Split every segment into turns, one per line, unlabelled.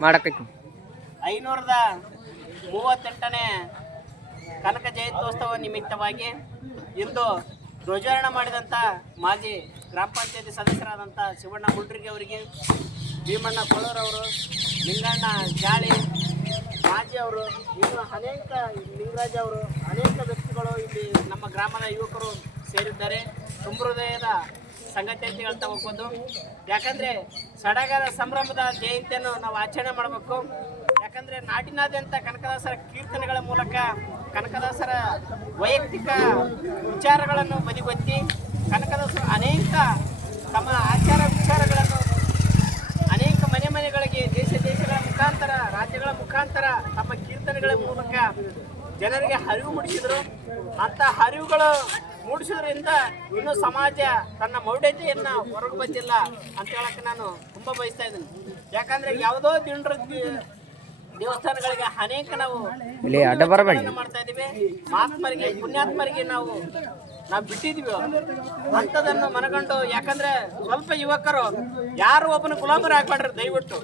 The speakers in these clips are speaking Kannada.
ಮಾಡಕೈತಿ
ಐನೂರದ ಮೂವತ್ತೆಂಟನೇ ಕನಕ ಜಯಂತ್ಯೋತ್ಸವ ನಿಮಿತ್ತವಾಗಿ ಇಂದು ಧ್ವಜಾರೋಹಣ ಮಾಡಿದಂಥ ಮಾಜಿ ಗ್ರಾಮ ಪಂಚಾಯತಿ ಸದಸ್ಯರಾದಂಥ ಶಿವಣ್ಣ ಮುಡ್ರಿಗೆ ಅವರಿಗೆ, ಭೀಮಣ್ಣ ಕೊಳ್ಳೂರವರು ಲಿಂಗಣ್ಣ ಜಾಳಿ, ಮಾಜಿ ಅವರು, ಇನ್ನು ಅನೇಕ ಲಿಂಗರಾಜ್ ಅವರು, ಅನೇಕ ವ್ಯಕ್ತಿಗಳು ಇಲ್ಲಿ ನಮ್ಮ ಗ್ರಾಮದ ಯುವಕರು ಸೇರಿದ್ದಾರೆ. ತುಂಬ ಹೃದಯದ ಸಂಗತಿ ಅಂತ ಹೇಳ್ತಾ ಹೋಗ್ಬೋದು ಯಾಕಂದ್ರೆ ಸಡಗರ ಸಂಭ್ರಮದ ಜಯಂತಿಯನ್ನು ನಾವು ಆಚರಣೆ ಮಾಡಬೇಕು. ಯಾಕಂದ್ರೆ ನಾಡಿನಾದ್ಯಂತ ಕನಕದಾಸರ ಕೀರ್ತನೆಗಳ ಮೂಲಕ ಕನಕದಾಸರ ವೈಯಕ್ತಿಕ ವಿಚಾರಗಳನ್ನು ಬದಿಗೊತ್ತಿ ಕನಕದಾಸರು ಅನೇಕ ತಮ್ಮ ಆಚಾರ ವಿಚಾರಗಳನ್ನು ಅನೇಕ ಮನೆ ಮನೆಗಳಿಗೆ ದೇಶ ದೇಶಗಳ ಮುಖಾಂತರ, ರಾಜ್ಯಗಳ ಮುಖಾಂತರ ತಮ್ಮ ಕೀರ್ತನೆಗಳ ಮೂಲಕ ಜನರಿಗೆ ಹರಿವು ಮೂಡಿಸಿದರು. ಅಂತ ಹರಿವುಗಳು ಮೂಡಿಸೋದ್ರಿಂದ ಇನ್ನೂ ಸಮಾಜ ತನ್ನ ಮೌಢ್ಯತೆಯನ್ನ ಹೊರಗೆ ಬಂದಿಲ್ಲ ಅಂತ ಹೇಳಕ್ಕೆ ನಾನು ತುಂಬಾ ಬಯಸ್ತಾ ಇದ್ದೀನಿ. ಯಾಕಂದ್ರೆ ಯಾವುದೋ ದಿಂಡ್ರ ದೇವಸ್ಥಾನಗಳಿಗೆ ಅನೇಕ ನಾವು ಮಾಡ್ತಾ ಇದ್ದೀವಿ. ಮಹಾತ್ಮರಿಗೆ ಪುಣ್ಯಾತ್ಮರಿಗೆ ನಾವು ನಾವು ಬಿಟ್ಟಿದ್ವಿ ಅಂಥದನ್ನು ಮನಗಂಡು ಯಾಕಂದ್ರೆ ಸ್ವಲ್ಪ ಯುವಕರು ಯಾರು ಒಬ್ಬನ ಗುಲಾಮರು ಹಾಕ್ಬಾಡ್ರಿ ದಯವಿಟ್ಟು.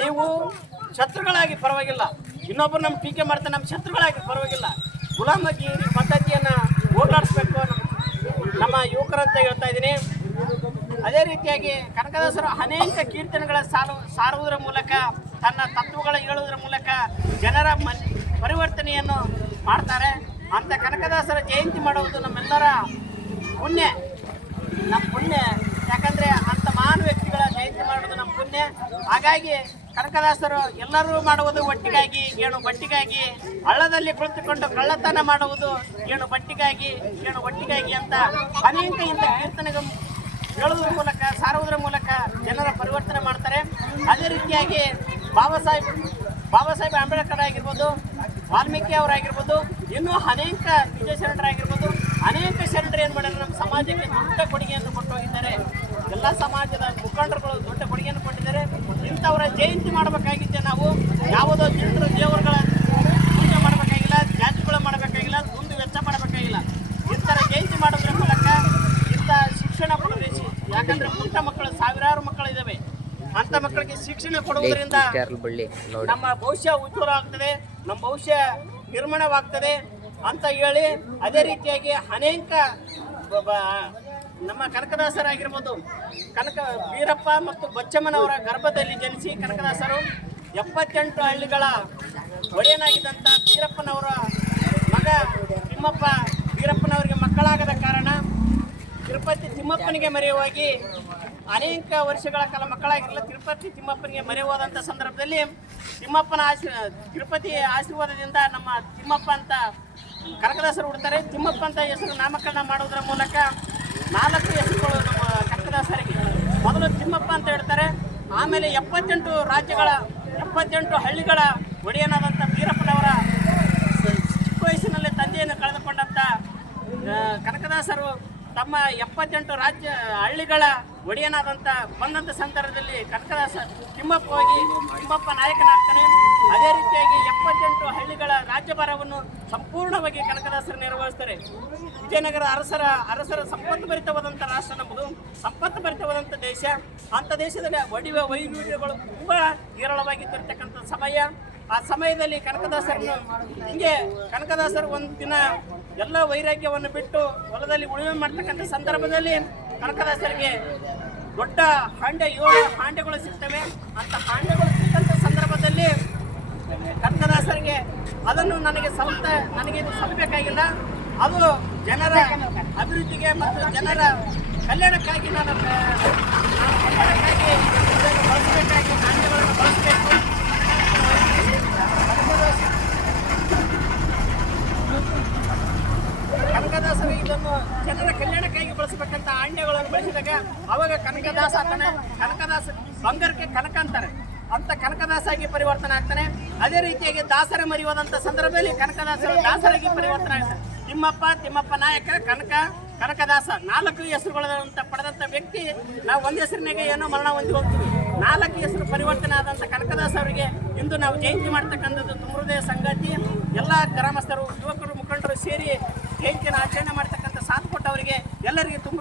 ನೀವು ಶತ್ರುಗಳಾಗಿ ಪರವಾಗಿಲ್ಲ. ಇನ್ನೊಬ್ಬರು ನಮ್ಮ ಟೀಕೆ ಮಾಡ್ತಾರೆ ನಮ್ಮ ಶತ್ರುಗಳಾಗಿ ಪರವಾಗಿಲ್ಲ. ಗುಲಾಮಗಿ ಪದ್ಧತಿಯನ್ನ ನಮ್ಮ ನಮ್ಮ ಯುವಕರಂತ ಹೇಳ್ತಾ ಇದ್ದೀನಿ. ಅದೇ ರೀತಿಯಾಗಿ ಕನಕದಾಸರು ಅನೇಕ ಕೀರ್ತನೆಗಳ ಸಾರು, ಸಾರುವುದರ ಮೂಲಕ, ತನ್ನ ತತ್ವಗಳ ಹೇಳುವುದರ ಮೂಲಕ ಜನರ ಮನ್, ಪರಿವರ್ತನೆಯನ್ನು ಮಾಡ್ತಾರೆ. ಅಂತ ಕನಕದಾಸರ ಜಯಂತಿ ಮಾಡುವುದು ನಮ್ಮೆಲ್ಲರ ಪುಣ್ಯ. ನಮ್ಮ ಪುಣ್ಯ. ಯಾಕಂದರೆ ಅಂಥ ಮಹಾನ್ ವ್ಯಕ್ತಿಗಳ ಜಯಂತಿ ಮಾಡುವುದು ನಮ್ಮ ಪುಣ್ಯ. ಹಾಗಾಗಿ ಕನಕದಾಸರು ಎಲ್ಲರೂ ಮಾಡುವುದು ಒಟ್ಟಿಗಾಗಿ, ಏನು ಬಟ್ಟಿಗಾಗಿ, ಹಳ್ಳದಲ್ಲಿ ಕುಳಿತುಕೊಂಡು ಕಳ್ಳತನ ಮಾಡುವುದು ಏನು ಬಟ್ಟಿಗಾಗಿ, ಏನು ಒಟ್ಟಿಗಾಗಿ ಅಂತ ಅನೇಕ ಇಂಥ ಕೀರ್ತನೆಗಳು ಹೇಳುವುದರ ಮೂಲಕ, ಸಾರುವುದರ ಮೂಲಕ ಜನರ ಪರಿವರ್ತನೆ ಮಾಡ್ತಾರೆ. ಅದೇ ರೀತಿಯಾಗಿ ಬಾಬಾ ಸಾಹೇಬ್ ಬಾಬಾ ಸಾಹೇಬ್ ಅಂಬೇಡ್ಕರ್ ಆಗಿರ್ಬೋದು, ವಾಲ್ಮೀಕಿ ಅವರಾಗಿರ್ಬೋದು, ಇನ್ನೂ ಅನೇಕ ವಿಜಯ ಶರಣರಾಗಿರ್ಬೋದು ಅನೇಕ ಶರಣರು ಏನು ಮಾಡ್ಯಾರ, ನಮ್ಮ ಸಮಾಜಕ್ಕೆ ದೊಡ್ಡ ಕೊಡುಗೆಯನ್ನು ಕೊಟ್ಟು ಹೋಗಿದ್ದಾರೆ. ಎಲ್ಲ ಸಮಾಜದ ಮುಖಂಡರುಗಳು ದೊಡ್ಡ ಕೊಡುಗೆಯನ್ನು ಕೊಟ್ಟಿದ್ದಾರೆ. ಇಂಥವರ ಜಯಂತಿ ಮಾಡಬೇಕಾಗಿದ್ದೆ ನಾವು. ಯಾವುದೋ ಜನರು ದೇವರುಗಳ ಪೂಜೆ ಮಾಡಬೇಕಾಗಿಲ್ಲ ಜಾತಿಗಳು ಮಾಡಬೇಕಾಗಿಲ್ಲ ದುಂದು ವೆಚ್ಚ ಮಾಡಬೇಕಾಗಿಲ್ಲ. ಇಂಥರ ಜಯಂತಿ ಮಾಡೋದ್ರ ಮೂಲಕ ಇಂಥ ಶಿಕ್ಷಣ ಕೊಡಬೇಕು. ಯಾಕಂದ್ರೆ ಪುಟ್ಟ ಮಕ್ಕಳು ಸಾವಿರಾರು ಮಕ್ಕಳು ಇದ್ದಾವೆ ಅಂತ ಮಕ್ಕಳಿಗೆ ಶಿಕ್ಷಣ ಕೊಡುವುದರಿಂದ ನಮ್ಮ ಭವಿಷ್ಯ ಉಜ್ವಲ ಆಗ್ತದೆ ನಮ್ಮ ಭವಿಷ್ಯ ನಿರ್ಮಾಣವಾಗ್ತದೆ ಅಂತ ಹೇಳಿ ಅದೇ ರೀತಿಯಾಗಿ ಅನೇಕ ನಮ್ಮ ಕನಕದಾಸರಾಗಿರ್ಬೋದು ಕನಕ ವೀರಪ್ಪ ಮತ್ತು ಬಚ್ಚಮ್ಮನವರ ಗರ್ಭದಲ್ಲಿ ಜನಿಸಿ ಕನಕದಾಸರು ಎಪ್ಪತ್ತೆಂಟು ಹಳ್ಳಿಗಳ ಒಡೆಯನಾಗಿದ್ದಂಥ ವೀರಪ್ಪನವರ ಮಗ ತಿಮ್ಮಪ್ಪ. ವೀರಪ್ಪನವರಿಗೆ ಮಕ್ಕಳಾಗದ ಕಾರಣ ತಿರುಪತಿ ತಿಮ್ಮಪ್ಪನಿಗೆ ಮರೆಯುವಾಗಿ ಅನೇಕ ವರ್ಷಗಳ ಕಾಲ ಮಕ್ಕಳಾಗಿರಲಿಲ್ಲ. ತಿರುಪತಿ ತಿಮ್ಮಪ್ಪನಿಗೆ ಮರೆಯುವುದಂಥ ಸಂದರ್ಭದಲ್ಲಿ ತಿಮ್ಮಪ್ಪನ ಆಶೀ, ತಿರುಪತಿ ಆಶೀರ್ವಾದದಿಂದ ನಮ್ಮ ತಿಮ್ಮಪ್ಪ ಅಂತ ಕನಕದಾಸರು ಹುಡ್ತಾರೆ ತಿಮ್ಮಪ್ಪ ಅಂತ ಹೆಸರು ನಾಮಕರಣ ಮಾಡುವುದರ ಮೂಲಕ ನಾಲ್ಕು ಹೆಸರುಗಳು ನಮ್ಮ ಕನಕದಾಸರಿಗೆ ಮೊದಲು ತಿಮ್ಮಪ್ಪ ಅಂತ ಹೇಳ್ತಾರೆ. ಆಮೇಲೆ ಎಪ್ಪತ್ತೆಂಟು ರಾಜ್ಯಗಳ, ಎಪ್ಪತ್ತೆಂಟು ಹಳ್ಳಿಗಳ ಒಡೆಯನಾದಂಥ ಬೀರಪ್ಪನವರ ಚಿಕ್ಕ ವಯಸ್ಸಿನಲ್ಲಿ ತಂದೆಯನ್ನು ಕಳೆದುಕೊಂಡಂಥ ಕನಕದಾಸರು ತಮ್ಮ ಎಪ್ಪತ್ತೆಂಟು ರಾಜ್ಯ ಹಳ್ಳಿಗಳ ಒಡೆಯನಾದಂಥ ಬಂದಂಥ ಸಂದರ್ಭದಲ್ಲಿ ಕನಕದಾಸ ತಿಮ್ಮಪ್ಪ ಹೋಗಿ, ತಿಮ್ಮಪ್ಪ ನಾಯಕನಾಗ್ತಾನೆ. ಅದೇ ರೀತಿಯಾಗಿ ಎಪ್ಪತ್ತೆಂಟು ಹಳ್ಳಿಗಳ ರಾಜ್ಯಭಾರವನ್ನು ಸಂಪೂರ್ಣವಾಗಿ ಕನಕದಾಸರು ನಿರ್ವಹಿಸ್ತಾರೆ ವಿಜಯನಗರ ಅರಸರ ಅರಸರ ಸಂಪತ್ತು ಭರಿತವಾದಂಥ ರಾಷ್ಟ್ರ ನಮ್ಮದು. ಸಂಪತ್ತು ಭರಿತವಾದಂಥ ದೇಶ. ಅಂಥ ದೇಶದಲ್ಲಿ ಒಡಿವ ವೈರೂರ್ಯಗಳು ತುಂಬ ಹೇರಳವಾಗಿ ದೊರೆತಕ್ಕಂಥ ಸಮಯ. ಆ ಸಮಯದಲ್ಲಿ ಕನಕದಾಸರನ್ನು ಹಿಂಗೆ ಕನಕದಾಸರು ಒಂದು ದಿನ ಎಲ್ಲ ವೈರಾಗ್ಯವನ್ನು ಬಿಟ್ಟು ಹೊಲದಲ್ಲಿ ಉಳುಮೆ ಮಾಡ್ತಕ್ಕಂಥ ಸಂದರ್ಭದಲ್ಲಿ ಕನಕದಾಸರಿಗೆ ದೊಡ್ಡ ಹಾಂಡೆ ಏಳು ಹಾಂಡೆಗಳು ಸಿಗ್ತವೆ. ಅಂತ ಹಾಂಡೆಗಳು ಸಿಕ್ಕಂಥ ಸಂದರ್ಭದಲ್ಲಿ ಕನಕದಾಸರಿಗೆ ಅದನ್ನು ನನಗೆ ಸಲ್ತ, ನನಗೆ ಸಲ್ಲಬೇಕಾಗಿಲ್ಲ ಅದು ಜನರ ಅಭಿವೃದ್ಧಿಗೆ ಮತ್ತು ಜನರ ಕಲ್ಯಾಣಕ್ಕಾಗಿ ನಾನು ನಾನು ಕಲ್ಯಾಣಕ್ಕಾಗಿ ಇದನ್ನು ಬಳಸಬೇಕಾಗಿ ಹಾಂಡೆಗಳನ್ನು ಬಳಸಬೇಕು ಕನಕದಾಸರು ಇದನ್ನು ಜನರ ಕಲ್ಯಾಣಕ್ಕಾಗಿ ಬಳಸಬೇಕಂತ ಆಣ್ಯಗಳನ್ನು ಬಳಸಿದಾಗ ಅವಾಗ ಕನಕದಾಸ ಆಗ್ತಾನೆ ಕನಕದಾಸ ಬಂಗಾರಕ್ಕೆ ಕನಕ ಅಂತಾರೆ. ಅಂತ ಕನಕದಾಸಾಗಿ ಪರಿವರ್ತನೆ ಆಗ್ತಾನೆ. ಅದೇ ರೀತಿಯಾಗಿ ದಾಸರ ಮರಿಯುವಂತ ಸಂದರ್ಭದಲ್ಲಿ ಕನಕದಾಸರು ದಾಸರಾಗಿ ಪರಿವರ್ತನೆ ಆಗ್ತಾರೆ. ತಿಮ್ಮಪ್ಪ ತಿಮ್ಮಪ್ಪ ನಾಯಕ, ಕನಕ, ಕನಕದಾಸ ನಾಲ್ಕು ಹೆಸರುಗಳಂತ ಪಡೆದಂತ ವ್ಯಕ್ತಿ, ನಾವು ಒಂದು ಹೆಸರಿನಾಗೆ ಏನೋ ಮರಣ ಹೊಂದಿ ಹೋಗ್ತೀವಿ. ನಾಲ್ಕು ಹೆಸರು ಪರಿವರ್ತನೆ ಆದಂತ ಕನಕದಾಸ ಅವರಿಗೆ ಇಂದು ನಾವು ಜಯಂತಿ ಮಾಡ್ತಕ್ಕಂಥದ್ದು ತುಮೃದಯ ಸಂಗಾತಿ. ಎಲ್ಲ ಗ್ರಾಮಸ್ಥರು, ಯುವಕರು, ಮುಖಂಡರು ಸೇರಿ ಜಯಂತಿಯನ್ನು ಆಚರಣೆ ಮಾಡ್ತಕ್ಕಂಥ ಸಾಥ್ ಕೊಟ್ಟವರಿಗೆ ಎಲ್ಲರಿಗೆ ತುಂಬ